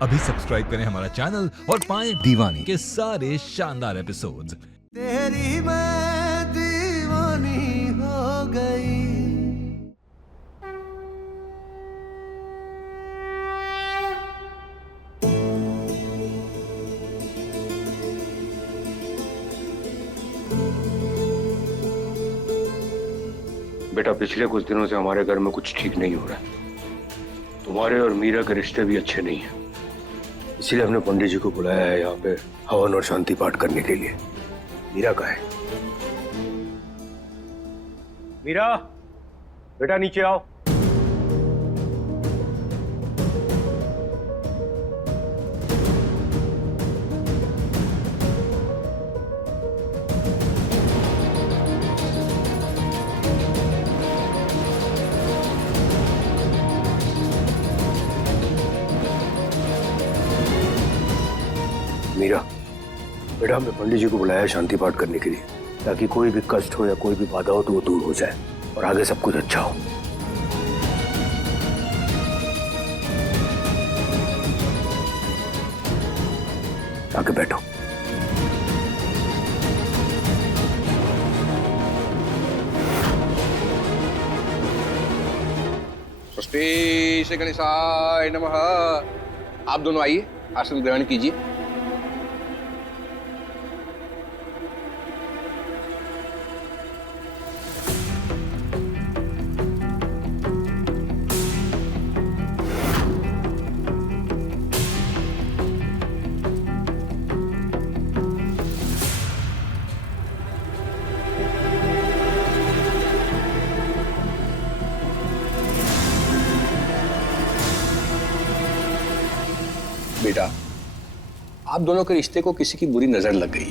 अभी सब्सक्राइब करें हमारा चैनल और पाएं दीवानी के सारे शानदार एपिसोड्स। तेरी मैं दीवानी हो गई। बेटा, पिछले कुछ दिनों से हमारे घर में कुछ ठीक नहीं हो रहा है। तुम्हारे और मीरा के रिश्ते भी अच्छे नहीं हैं। इसलिए हमने पंडित जी को बुलाया है यहाँ पे हवन और शांति पाठ करने के लिए। मीरा कहाँ है? मीरा, बेटा नीचे आओ। मीरा, बेटा हमने पंडित जी को बुलाया है शांति पाठ करने के लिए, ताकि कोई भी कष्ट हो या कोई भी बाधा हो तो वो दूर हो जाए और आगे सब कुछ अच्छा हो। आके बैठो। स्वस्ति श्री गणेशाय नमः। आप दोनों आइए, आसन ग्रहण कीजिए। बेटा, आप दोनों के रिश्ते को किसी की बुरी नजर लग गई,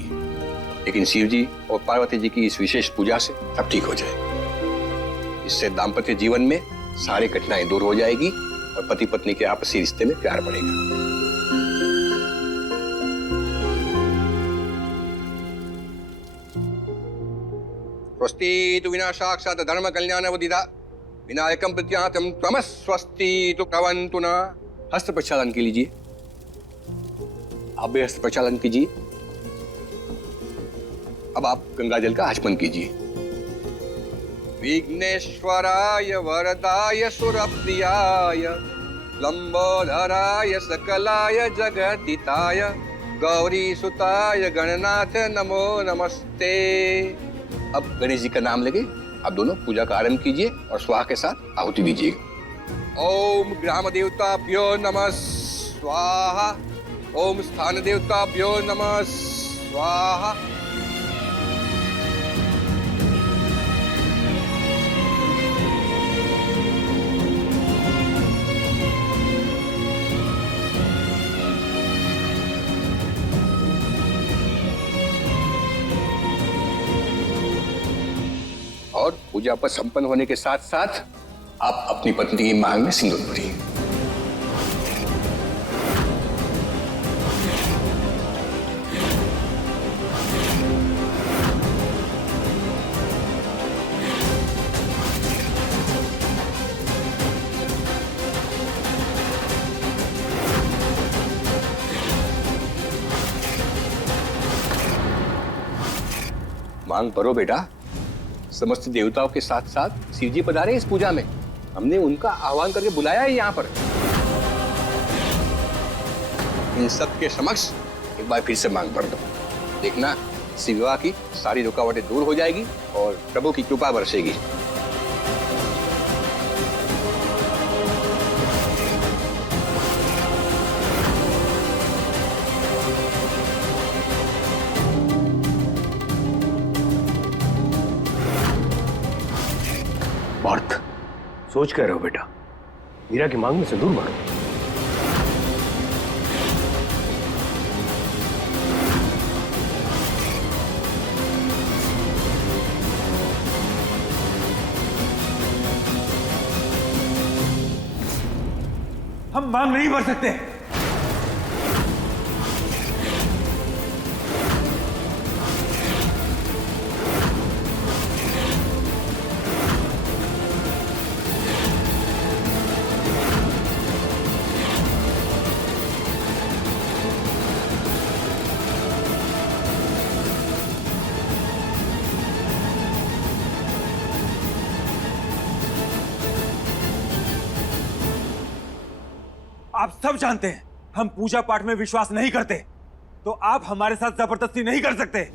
लेकिन शिव जी और पार्वती जी की इस विशेष पूजा से सब ठीक हो जाए। इससे दाम्पत्य जीवन में सारी कठिनाई दूर हो जाएगी और पति पत्नी के आपसी रिश्ते में प्यार बढ़ेगा। स्वस्ति तु विनाशाक्षात् धर्म कल्याण वदिदा विनायकं प्रत्यातं तमस्वस्ति तु भवन्तु न। हस्त प्रक्षालन के लीजिए। आप भी हस्त प्रक्षालन कीजिए। अब आप गंगा जल का आचमन कीजिए। विघ्नेश्वराय वरदाय सुरप्रियाय लंबोदराय सकलाय जगदिताय गौरी सुताय गणनाथ नमो नमस्ते। अब गणेश जी का नाम लेके आप दोनों पूजा का आरंभ कीजिए और स्वाहा के साथ आहुति दीजिए। ओम ग्राम देवताभ्यो नमः स्वाहा। ओम स्थान देवताभ्यो नमः स्वाहा। और पूजा पर संपन्न होने के साथ साथ आप अपनी पत्नी की मांग में सिंदूर भरिए। मांग भरो बेटा। समस्त देवताओं के साथ साथ शिव जी पधारे इस पूजा में। हमने उनका आह्वान करके बुलाया है यहाँ पर। इन सब के समक्ष एक बार फिर से मांग भर दो। देखना, इस विवाह की सारी रुकावटें दूर हो जाएगी और प्रभु की कृपा बरसेगी। पार्थ, सोच कह रहे हो बेटा? मीरा की मांग में सिंदूर भरो। हम मांग नहीं भर सकते। आप सब जानते हैं हम पूजा पाठ में विश्वास नहीं करते, तो आप हमारे साथ जबरदस्ती नहीं कर सकते।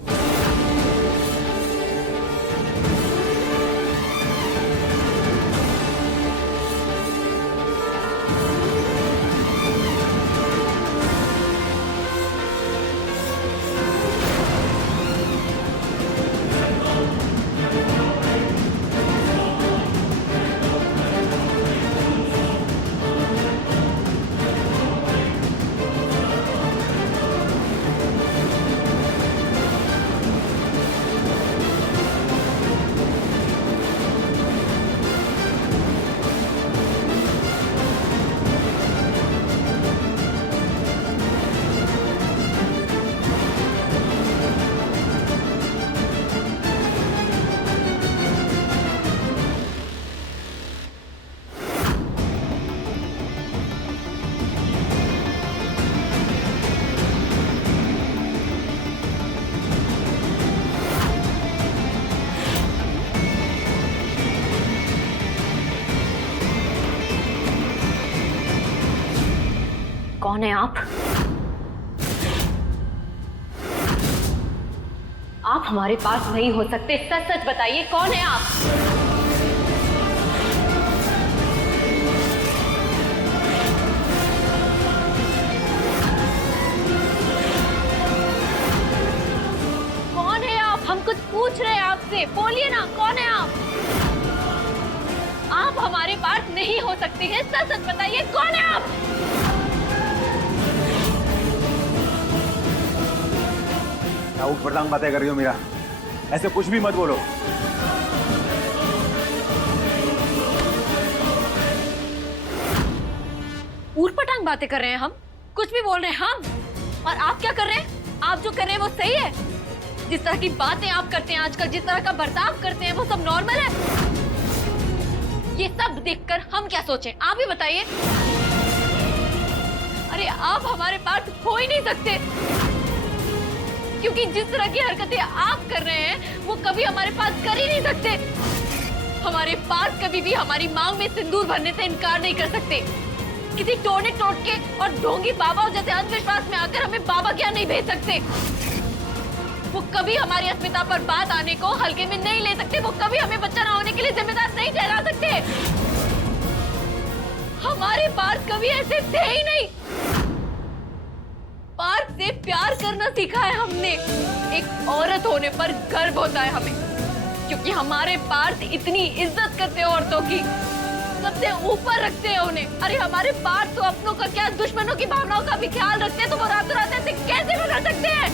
कौन है आप? आप हमारे पास नहीं हो सकते। सच सच बताइए, कौन है आप? कौन है आप? हम कुछ पूछ रहे हैं आपसे, बोलिए ना, कौन है आप? आप हमारे पास नहीं हो सकते हैं। सच सच बताइए, कौन है आप? क्या उठ पटांग बातें कर रही हो मीरा? ऐसे कुछ भी मत बोलो। ऊट-पटांग बातें कर रहे हैं हम, कुछ भी बोल रहे हैं हम, और आप क्या कर रहे हैं? आप जो कर रहे हैं वो सही है? जिस तरह की बातें आप करते हैं आजकल, जिस तरह का बर्ताव करते हैं, वो सब नॉर्मल है? ये सब देखकर हम क्या सोचें, आप ही बताइए। अरे आप हमारे पास हो ही नहीं सकते, क्योंकि जिस तरह की हरकतें आप कर रहे हैं वो कभी हमारे पास कर ही नहीं सकते। हमारे पास कभी भी हमारी मांग में सिंदूर भरने से इनकार नहीं कर सकते। किसी टोने टोटके और ढोंगी बाबा जैसे अंधविश्वास में आकर हमें बाबा क्या नहीं भेज सकते। वो कभी हमारी अस्मिता पर बात आने को हल्के में नहीं ले सकते। वो कभी हमें बच्चा ना होने के लिए जिम्मेदार नहीं ठहरा सकते। हमारे पास कभी ऐसे थे ही नहीं। पार्थ से प्यार करना सीखा है हमने। एक औरत होने पर गर्व होता है हमें, क्योंकि हमारे पार्थ इतनी इज्जत करते हैं औरतों की, सबसे ऊपर रखते हैं उन्हें। अरे हमारे पार्थ तो अपनों का क्या, दुश्मनों की भावनाओं का भी ख्याल रखते हैं, तो वो रातों रात ऐसे कैसे बिगड़ सकते हैं?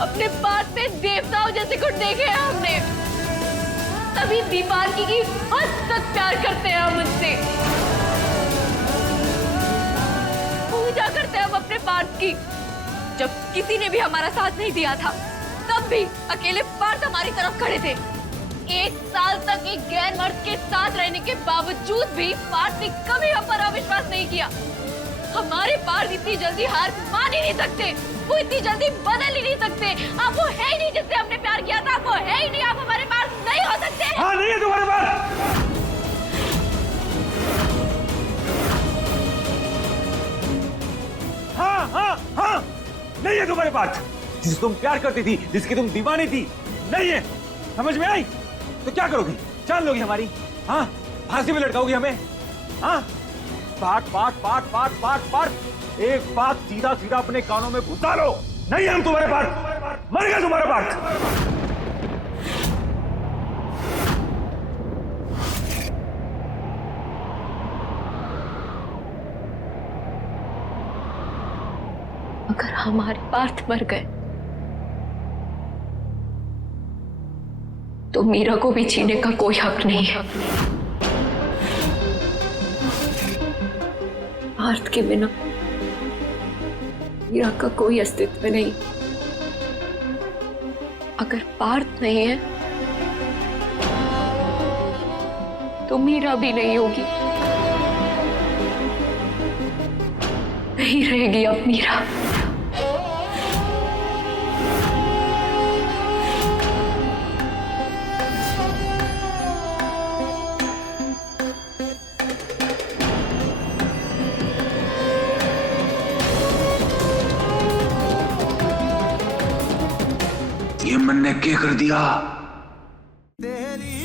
अपने पार्थ पे देवताओं जैसे कुछ देखे हैं हमने, तभी दीवानगी की हद तक प्यार करते हैं हम उनसे। पूजा करते हैं हम अपने पार्थ की। जब किसी ने भी हमारा साथ नहीं दिया था, तब भी अकेले पार्थ हमारी तरफ खड़े थे। 1 साल तक एक गैर मर्द के साथ रहने के बावजूद भी पार्थ ने कभी हम पर अविश्वास नहीं किया। हमारे पार्थ इतनी जल्दी हार मान ही नहीं सकते, वो इतनी जल्दी बदल ही नहीं सकते। आप वो है ही नहीं जिससे हमने प्यार किया था, आप वो है ही नहीं, आप हमारे पास नहीं हो सकते। हाँ, नहीं है तुम्हारे पास। हाँ हाँ हाँ, नहीं है तुम्हारे पास। जिसे तुम प्यार करती थी, जिसकी तुम दीवानी थी, नहीं है। समझ में आई? तो क्या करोगी? जान लोगी हमारी? हाँ, फांसी में लटकाओगी हमें? हाँ, पाठ पाठ पाठ पाठ पाठ पाठ, एक बात सीधा सीधा अपने कानों में घुसा लो। नहीं है हम तुम्हारे पास, मर गया तुम्हारे पास। अगर हमारे पार्थ मर गए तो मीरा को भी जीने का कोई हक नहीं है। पार्थ के बिना मीरा का कोई अस्तित्व नहीं। अगर पार्थ नहीं है तो मीरा भी नहीं होगी, नहीं रहेगी अब मीरा। मैंने क्या कर दिया? तेरी